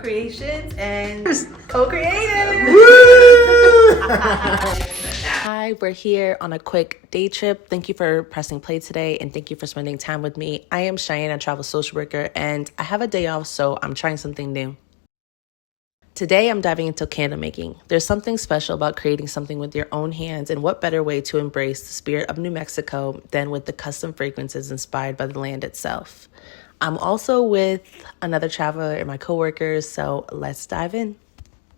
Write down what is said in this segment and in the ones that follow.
co-creations and co-creators. Hi, we're here on a quick day trip. Thank you for pressing play today and thank you for spending time with me. I am Cheyenne, a travel social worker, and I have a day off, so I'm trying something new. Today, I'm diving into candle making. There's something special about creating something with your own hands, and what better way to embrace the spirit of New Mexico than with the custom fragrances inspired by the land itself. I'm also with another traveler and my coworkers, so let's dive in.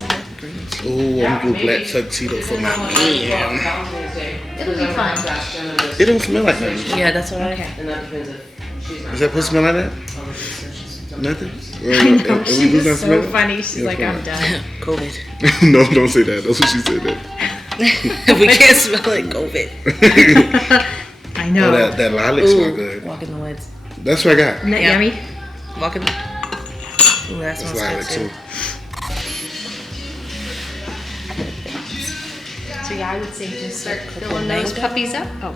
Oh, I'm gonna do black tuxedo for my man. It'll be fun. It don't smell like nothing. Yeah, that's what I have. Is that supposed to smell like that? Nothing? I know, she was so funny. She's like, I'm done. COVID. No, don't say that. That's what she said. That. We can't smell like COVID. I know. Oh, that lilac smell good. Walk in the woods. That's what I got. Isn't that yummy? Walk in the... Ooh, that That's smells lilac good too. So yeah, I would say just start filling those puppies up. Oh.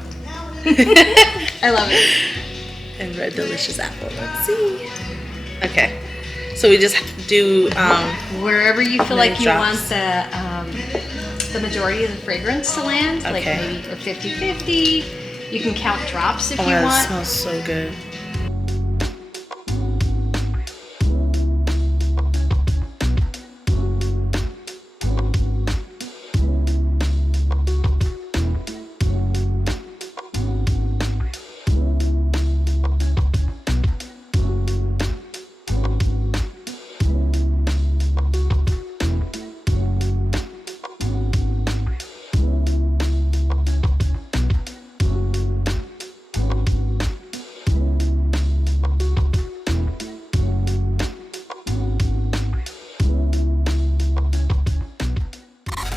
I love it. And red delicious apple. Let's see. Okay. So we just do Wherever you feel many like you drops? want the majority of the fragrance to land, like Okay. maybe a 50-50. You can count drops if oh, you that want. smells so good.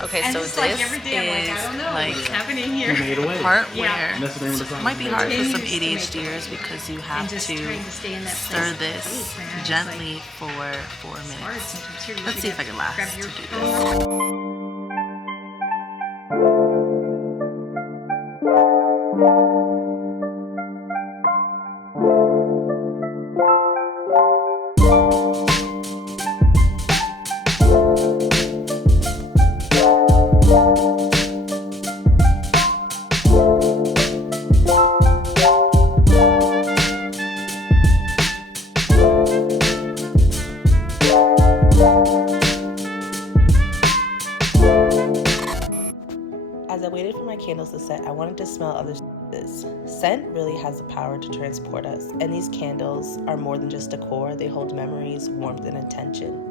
Okay, And so just this like every day, I'm like, I don't know what's happening here. part Yeah. where That's the name of the song. it might be hard for some Continues to make ADHDers because you have And just to trying to stay in that stir place of this space, man. It's gently like, for 4 hard minutes. sometimes. Here, you Let's could see if I can last grab to your do phone. this. As I waited for my candles to set, I wanted to smell other senses. Scent really has the power to transport us, and these candles are more than just decor. They hold memories, warmth, and intention.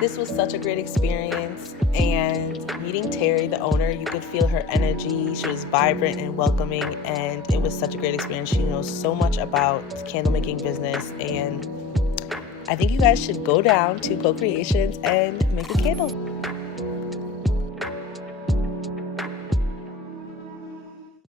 This was such a great experience, and meeting Terry, the owner, you could feel her energy. She was vibrant and welcoming, and it was such a great experience. She knows so much about candle making business, and I think you guys should go down to Co-Creations and make a candle.